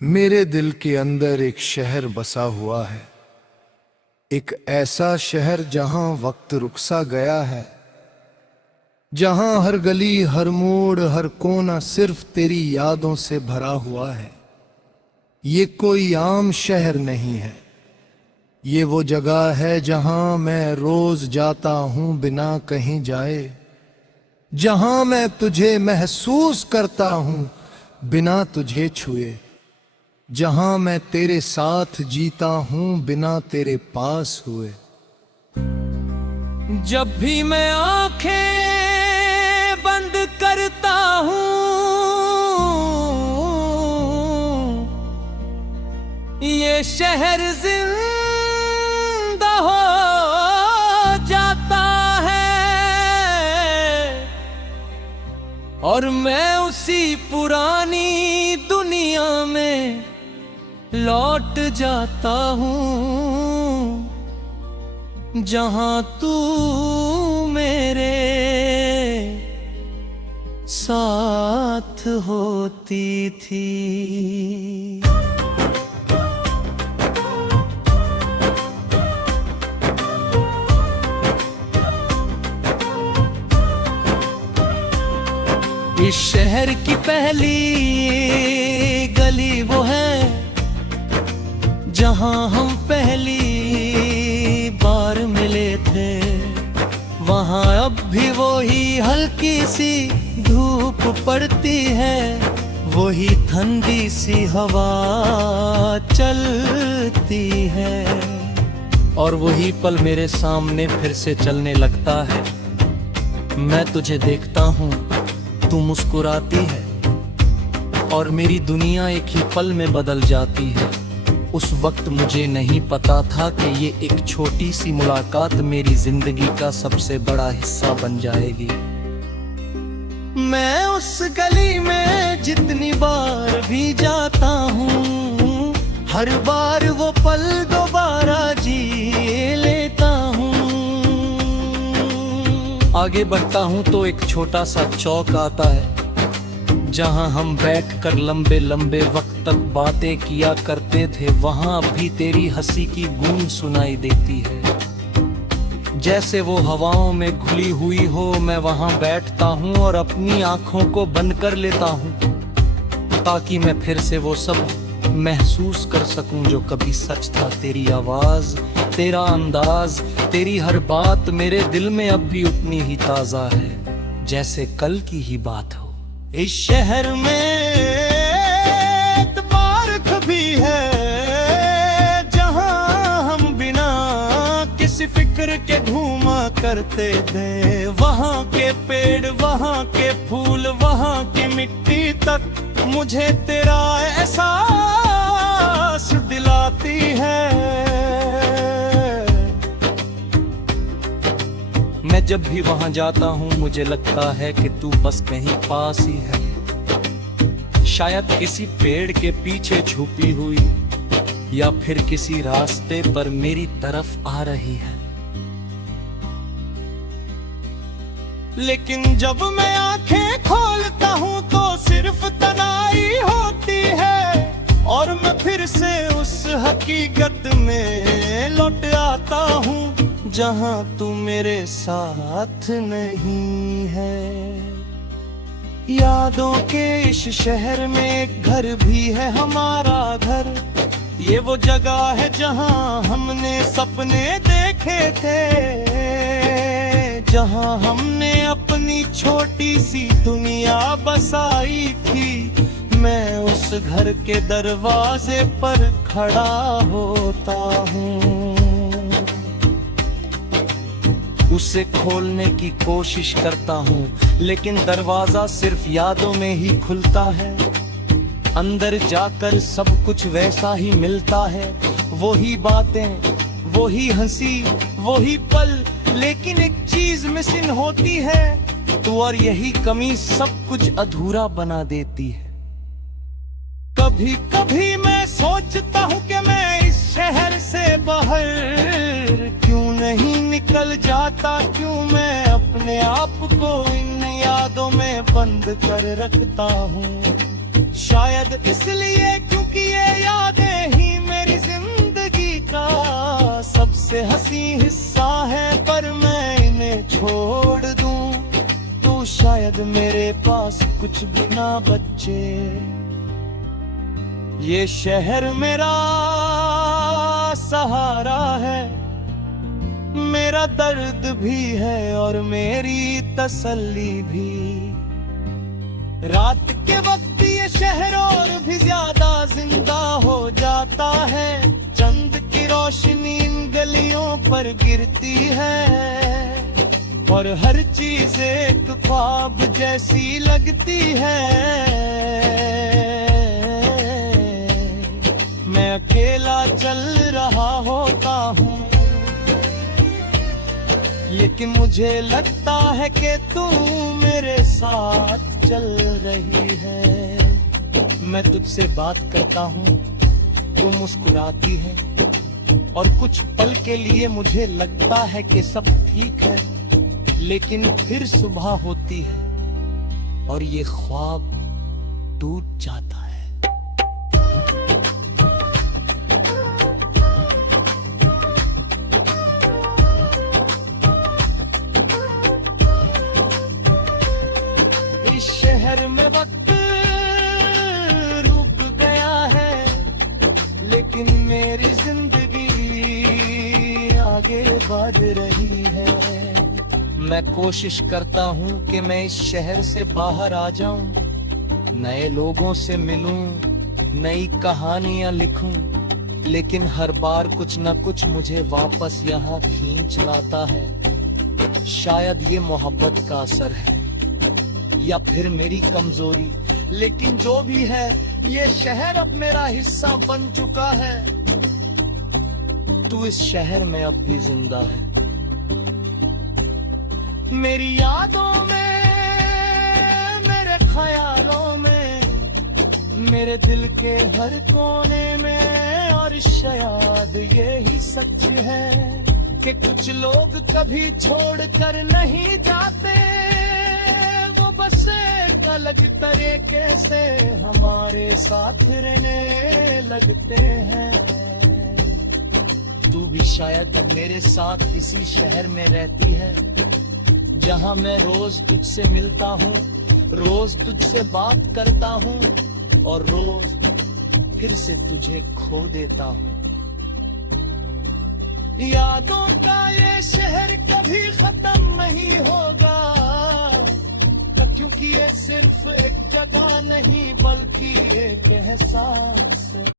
मेरे दिल के अंदर एक शहर बसा हुआ है, एक ऐसा शहर जहां वक्त रुकसा गया है, जहां हर गली हर मोड़ हर कोना सिर्फ तेरी यादों से भरा हुआ है। ये कोई आम शहर नहीं है, ये वो जगह है जहां मैं रोज जाता हूं बिना कहीं जाए, जहां मैं तुझे महसूस करता हूं बिना तुझे छुए, जहां मैं तेरे साथ जीता हूं बिना तेरे पास हुए। जब भी मैं आंखें बंद करता हूं, ये शहर जिंदा हो जाता है और मैं उसी पुरानी दुनिया में लौट जाता हूं जहां तू मेरे साथ होती थी। इस शहर की पहली गली वो है जहां हम पहली बार मिले थे। वहां अब भी वही हल्की सी धूप पड़ती है, वही ठंडी सी हवा चलती है और वही पल मेरे सामने फिर से चलने लगता है। मैं तुझे देखता हूँ, तू मुस्कुराती है और मेरी दुनिया एक ही पल में बदल जाती है। उस वक्त मुझे नहीं पता था कि ये एक छोटी सी मुलाकात मेरी जिंदगी का सबसे बड़ा हिस्सा बन जाएगी। मैं उस गली में जितनी बार भी जाता हूँ, हर बार वो पल दोबारा जी लेता हूँ। आगे बढ़ता हूँ तो एक छोटा सा चौक आता है जहां हम बैठकर लंबे लंबे वक्त तक बातें किया करते थे। वहां भी तेरी हंसी की गूंज सुनाई देती है, जैसे वो हवाओं में घुली हुई हो। मैं वहां बैठता हूं और अपनी आंखों को बंद कर लेता हूं ताकि मैं फिर से वो सब महसूस कर सकूं जो कभी सच था। तेरी आवाज, तेरा अंदाज, तेरी हर बात मेरे दिल में अब भी उतनी ही ताजा है जैसे कल की ही बात हो। इस शहर में एक पार्क भी है जहां हम बिना किसी फिक्र के घूमा करते थे। वहां के पेड़, वहां के फूल, वहां की मिट्टी तक मुझे तेरा एहसास दिलाती है। मैं जब भी वहां जाता हूं मुझे लगता है कि तू बस कहीं पास ही है, शायद किसी पेड़ के पीछे छुपी हुई या फिर किसी रास्ते पर मेरी तरफ आ रही है। लेकिन जब मैं आंखें खोलता हूं तो सिर्फ तन्हाई होती है और मैं फिर से उस हकीकत में लौट आता हूं जहां तू मेरे साथ नहीं है। यादों के इस शहर में एक घर भी है हमारा घर, ये वो जगह है जहां हमने सपने देखे थे, जहां हमने अपनी छोटी सी दुनिया बसाई थी। मैं उस घर के दरवाजे पर खड़ा होता हूँ, उसे खोलने की कोशिश करता हूँ लेकिन दरवाजा सिर्फ यादों में ही खुलता है। अंदर जाकर सब कुछ वैसा ही मिलता है, वही बातें, वही हंसी, वही पल, लेकिन एक चीज मिसिंग होती है तू, और यही कमी सब कुछ अधूरा बना देती है। कभी कभी मैं सोचता हूँ कि मैं इस शहर से बाहर क्यों नहीं निकल जाता, क्यों मैं अपने आप को इन यादों में बंद कर रखता हूँ। शायद इसलिए क्योंकि ये यादें ही मेरी जिंदगी का सबसे हंसी हिस्सा है, पर मैं इन्हें छोड़ दूं तो शायद मेरे पास कुछ भी ना बचे। ये शहर मेरा सहारा है, मेरा दर्द भी है और मेरी तसल्ली भी। रात के वक्त ये शहर और भी ज्यादा जिंदा हो जाता है, चंद की रोशनी इन गलियों पर गिरती है और हर चीज एक ख्वाब जैसी लगती है। मैं अकेला चल रहा होता हूँ, लेकिन मुझे लगता है कि तू मेरे साथ चल रही है। मैं तुझसे बात करता हूँ, तू मुस्कुराती है और कुछ पल के लिए मुझे लगता है कि सब ठीक है, लेकिन फिर सुबह होती है और ये ख्वाब टूट जाता है। इस शहर में वक्त रुक गया है, लेकिन मेरी जिंदगी आगे बढ़ रही है। मैं कोशिश करता हूँ कि मैं इस शहर से बाहर आ जाऊं, नए लोगों से मिलूं, नई कहानियां लिखूं, लेकिन हर बार कुछ न कुछ मुझे वापस यहाँ खींच लाता है। शायद ये मोहब्बत का असर है या फिर मेरी कमजोरी, लेकिन जो भी है ये शहर अब मेरा हिस्सा बन चुका है। तू इस शहर में अब भी जिंदा है, मेरी यादों में, मेरे ख्यालों में, मेरे दिल के हर कोने में। और शायद यही सच है कि कुछ लोग कभी छोड़ कर नहीं जाते, वो बस एक अलग तरीके से हमारे साथ रहने लगते हैं। तू भी शायद अब मेरे साथ इसी शहर में रहती है, जहां मैं रोज तुझसे मिलता हूँ, रोज तुझसे बात करता हूँ और रोज फिर से तुझे खो देता हूँ। यादों का ये शहर कभी खत्म नहीं होगा, क्योंकि ये सिर्फ एक जगह नहीं बल्कि एक एहसास